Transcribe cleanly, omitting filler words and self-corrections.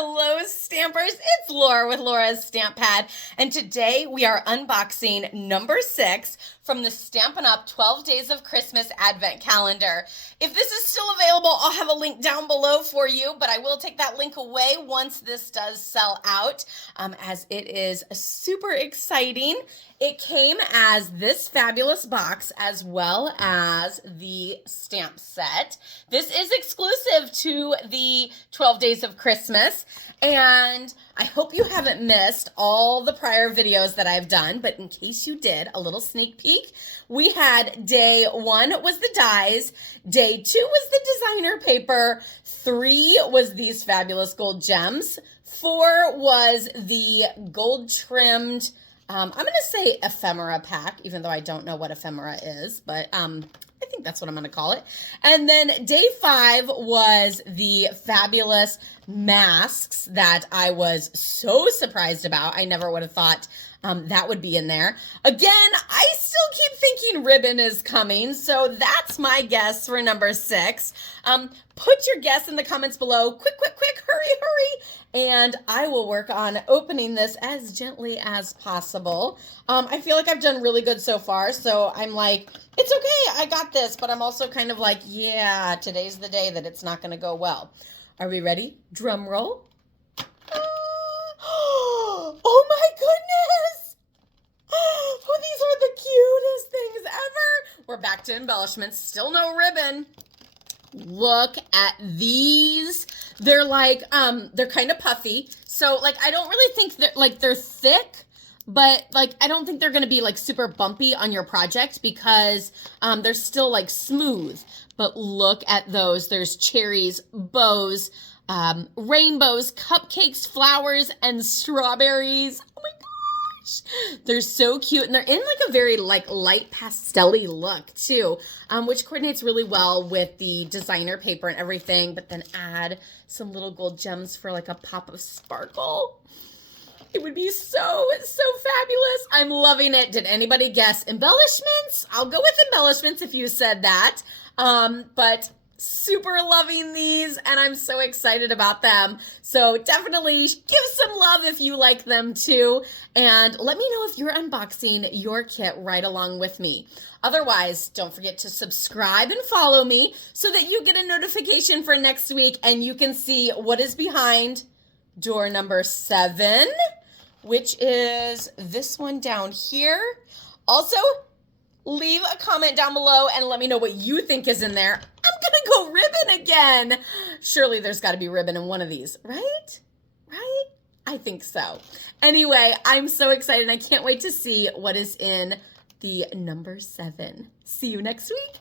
Hello, Stampers. It's Laura with Laura's Stamp Pad, and today we are unboxing number 6 from the Stampin' Up! 12 Days of Christmas Advent Calendar. If this is still available, I'll have a link down below for you, but I will take that link away once this does sell out, as it is super exciting. It came as this fabulous box as well as the stamp set. This is exclusive to the 12 Days of Christmas, and I hope you haven't missed all the prior videos that I've done, but in case you did, a little sneak peek. We had day 1 was the dies, day 2 was the designer paper, 3 was these fabulous gold gems, 4 was the gold trimmed I'm going to say ephemera pack, even though I don't know what ephemera is, but I think that's what I'm going to call it. And then day 5 was the fabulous masks that I was so surprised about. I never would have thought that would be in there. Again, I still keep thinking ribbon is coming, so that's my guess for number 6. Put your guess in the comments below. Quick, hurry, and I will work on opening this as gently as possible. I feel like I've done really good so far, so I'm like, it's okay, I got this, but I'm also kind of like, yeah, today's the day that it's not going to go well. Are we ready? Drum roll. Oh my goodness! Oh, these are the cutest things ever. We're back to embellishments. Still no ribbon. Look at these. They're like, they're kind of puffy. So like, I don't really think that like they're thick, but like, I don't think they're going to be like super bumpy on your project because they're still like smooth. But look at those. There's cherries, bows, rainbows, cupcakes, flowers, and strawberries. Oh my gosh. They're so cute, and they're in like a very like light pastel-y look too, which coordinates really well with the designer paper and everything, but then add some little gold gems for like a pop of sparkle. It would be so fabulous. I'm loving it. Did anybody guess embellishments? I'll go with embellishments if you said that. But super loving these, and I'm so excited about them. So definitely give some love if you like them too. And let me know if you're unboxing your kit right along with me. Otherwise, don't forget to subscribe and follow me so that you get a notification for next week and you can see what is behind door number 7, which is this one down here. Also, leave a comment down below and let me know what you think is in there. I'm gonna go ribbon again. Surely there's gotta be ribbon in one of these, right? Right? I think so. Anyway, I'm so excited. I can't wait to see what is in the number 7. See you next week.